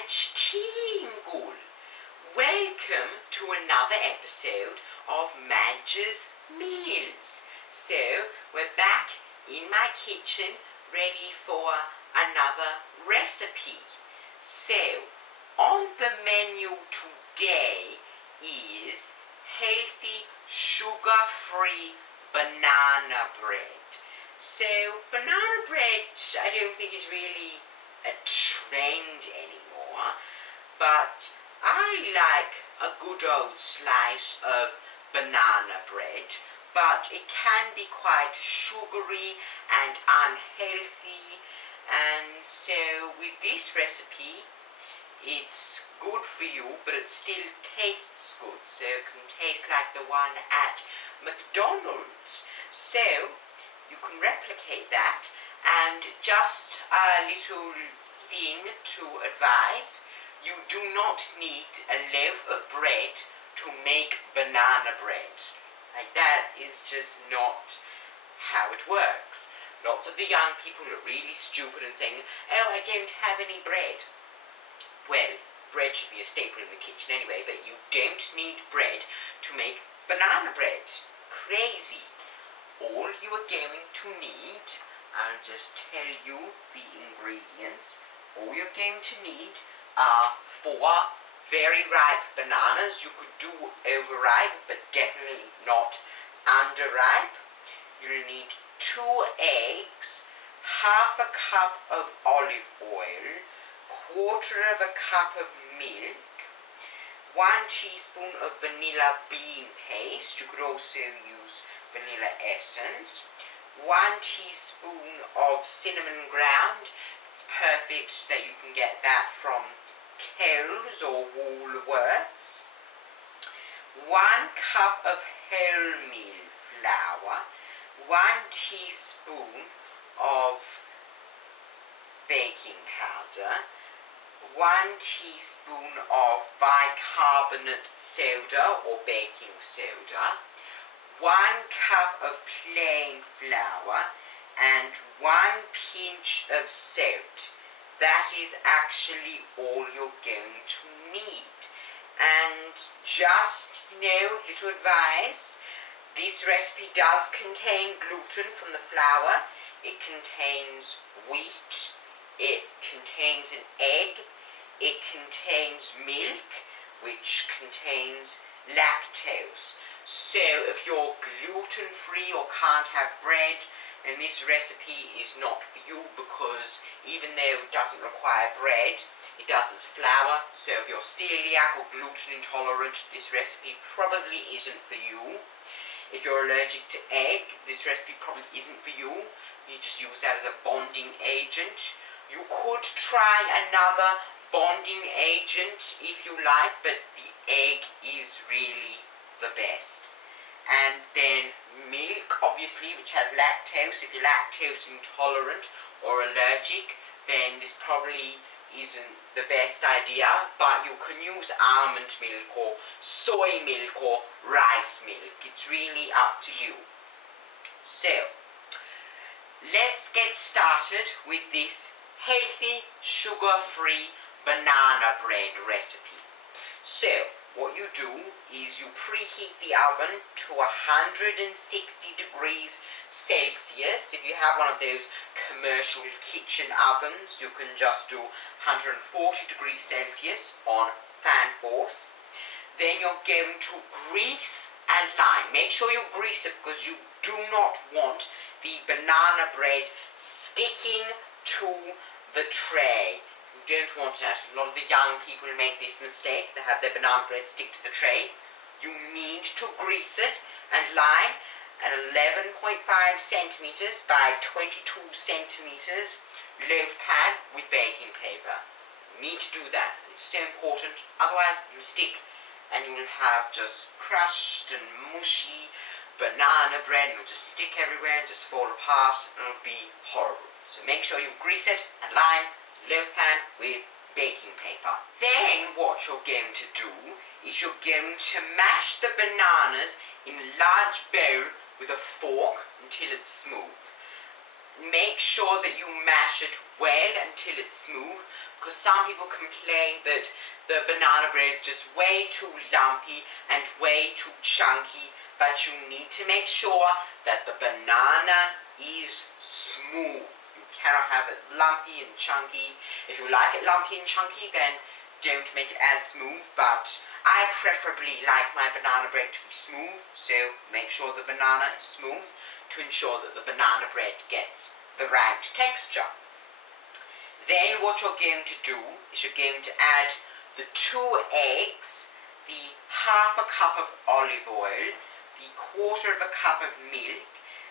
Madge Tingle. Welcome to another episode of Madge's Meals. So, we're back in my kitchen ready for another recipe. So, on the menu today is healthy, sugar-free banana bread. So, banana bread I don't think is really a trend anymore, but I like a good old slice of banana bread, but it can be quite sugary and unhealthy, and so with this recipe it's good for you, but it still tastes good, so it can taste like the one at McDonald's. So you can replicate that. And just a little thing to advise, you do not need a loaf of bread to make banana bread. Like, that is just not how it works. Lots of the young people are really stupid and saying, oh, I don't have any bread. Well, bread should be a staple in the kitchen anyway, but you don't need bread to make banana bread. Crazy. All you are going to need, I'll just tell you the ingredients. All you're going to need are 4 very ripe bananas. You could do overripe, but definitely not underripe. You'll need 2 eggs, half a cup of olive oil, 1/4 cup of milk, 1 teaspoon of vanilla bean paste. You could also use vanilla essence, 1 teaspoon of cinnamon ground. It's perfect that you can get that from Coles or Woolworths. 1 cup of wholemeal flour, 1 teaspoon of baking powder, 1 teaspoon of bicarbonate soda or baking soda, 1 cup of plain flour, and 1 pinch of salt. That is actually all you're going to need. And just, little advice, this recipe does contain gluten from the flour. It contains wheat. It contains an egg. It contains milk, which contains lactose. So if you're gluten-free or can't have bread, then this recipe is not for you, because even though it doesn't require bread, it does use flour. So if you're celiac or gluten intolerant, this recipe probably isn't for you. If you're allergic to egg, this recipe probably isn't for you. You just use that as a bonding agent. You could try another bonding agent if you like, but the egg is really the best. And then milk, obviously, which has lactose. If you're lactose intolerant or allergic, then this probably isn't the best idea, but you can use almond milk or soy milk or rice milk. It's really up to you. So, let's get started with this healthy, sugar-free banana bread recipe. So, what you do is you preheat the oven to 160 degrees Celsius. If you have one of those commercial kitchen ovens, you can just do 140 degrees Celsius on fan force. Then you're going to grease and line. Make sure you grease it, because you do not want the banana bread sticking to the tray. You don't want that. A lot of the young people make this mistake. They have their banana bread stick to the tray. You need to grease it and line an 11.5 centimeters by 22 centimeters loaf pan with baking paper. You need to do that. It's so important. Otherwise, it will stick and you will have just crushed and mushy banana bread, and it will just stick everywhere and just fall apart, and it will be horrible. So make sure you grease it and line loaf pan with baking paper. Then what you're going to do is you're going to mash the bananas in a large bowl with a fork until it's smooth. make sure that you mash it well until it's smooth, because some people complain that the banana bread is just way too lumpy and way too chunky, but you need to make sure that the banana is smooth. You cannot have it lumpy and chunky. If you like it lumpy and chunky, then don't make it as smooth, but I preferably like my banana bread to be smooth, so make sure the banana is smooth to ensure that the banana bread gets the right texture. Then what you're going to do is you're going to add the 2 eggs, the half a cup of olive oil, the 1/4 cup of milk,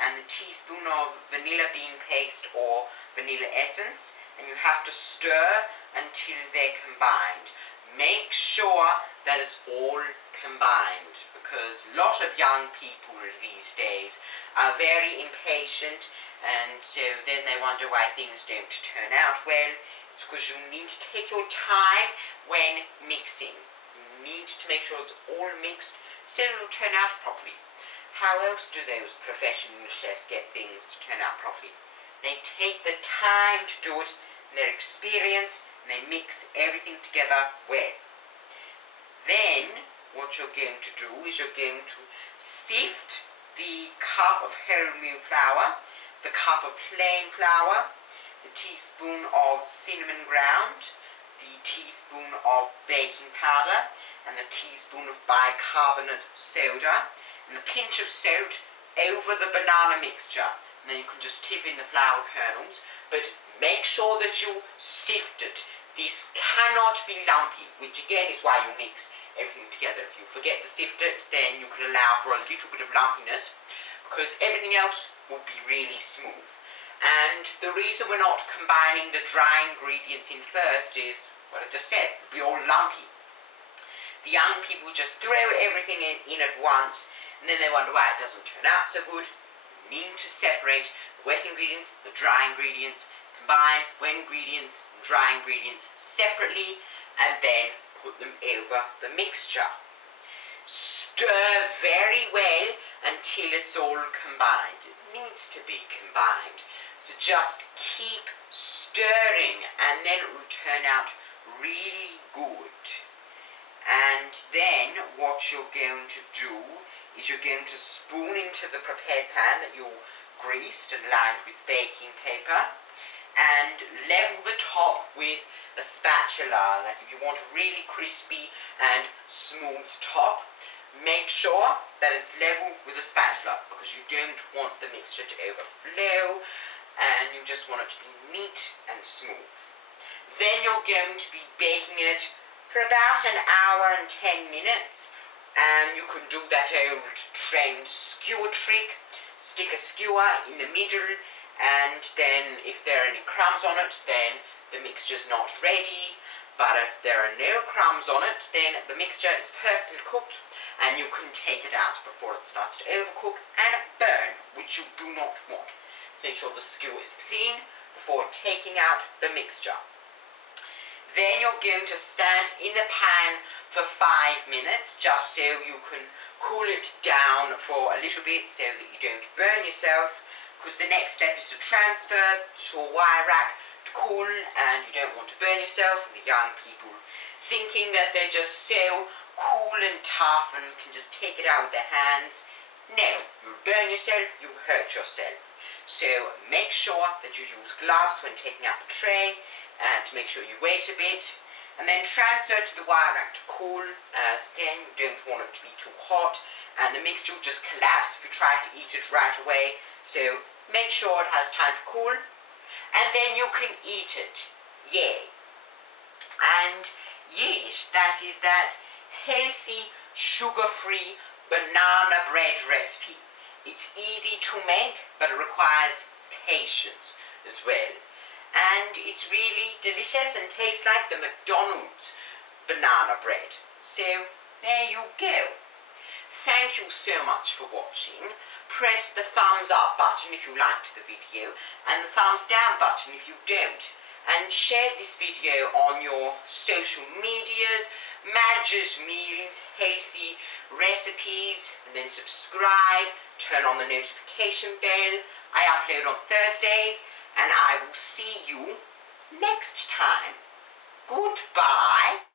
and the teaspoon of vanilla bean paste or vanilla essence, and you have to stir until they're combined. Make sure that it's all combined, because a lot of young people these days are very impatient, and so then they wonder why things don't turn out well. It's because you need to take your time when mixing. You need to make sure it's all mixed so it'll turn out properly. How else do those professional chefs get things to turn out properly? They take the time to do it, and their experience, and they mix everything together well. Then what you're going to do is you're going to sift the cup of wholemeal flour, the cup of plain flour, the teaspoon of cinnamon ground, the teaspoon of baking powder, and the teaspoon of bicarbonate soda, and a pinch of salt over the banana mixture. And then you can just tip in the flour kernels, but make sure that you sift it. This cannot be lumpy, which again is why you mix everything together. If you forget to sift it, then you can allow for a little bit of lumpiness, because everything else will be really smooth. And the reason we're not combining the dry ingredients in first is what I just said, it'll be all lumpy. The young people just throw everything in at once, and then they wonder why it doesn't turn out so good. You need to separate the wet ingredients, the dry ingredients, combine wet ingredients and dry ingredients separately, and then put them over the mixture. Stir very well until it's all combined. It needs to be combined. So just keep stirring, and then it will turn out really good. And then what you're going to do is you're going to spoon into the prepared pan that you greased and lined with baking paper, and level the top with a spatula. Like if you want a really crispy and smooth top, make sure that it's level with a spatula, because you don't want the mixture to overflow, and you just want it to be neat and smooth. Then you're going to be baking it for about 1 hour and 10 minutes, and you can do that old trained skewer trick. Stick a skewer in the middle, and then if there are any crumbs on it, then the mixture's not ready. But if there are no crumbs on it, then the mixture is perfectly cooked, and you can take it out before it starts to overcook and burn, which you do not want. So make sure the skewer is clean before taking out the mixture. Then you're going to stand in the pan for 5 minutes, just so you can cool it down for a little bit so that you don't burn yourself, because the next step is to transfer to a wire rack to cool, and you don't want to burn yourself. And the young people thinking that they're just so cool and tough and can just take it out with their hands. No, you'll burn yourself, you'll hurt yourself. So make sure that you use gloves when taking out the tray, and to make sure you wait a bit, and then transfer to the wire rack to cool, as again you don't want it to be too hot, and the mixture will just collapse if you try to eat it right away. So make sure it has time to cool, and then you can eat it. Yay! And yes, that is that healthy, sugar-free banana bread recipe. It's easy to make, but it requires patience as well. And it's really delicious and tastes like the McDonald's banana bread. So there you go. Thank you so much for watching. Press the thumbs up button if you liked the video, and the thumbs down button if you don't. And share this video on your social medias. Madge's Meals, healthy recipes, and then subscribe, turn on the notification bell. I upload on Thursdays, and I will see you next time. Goodbye.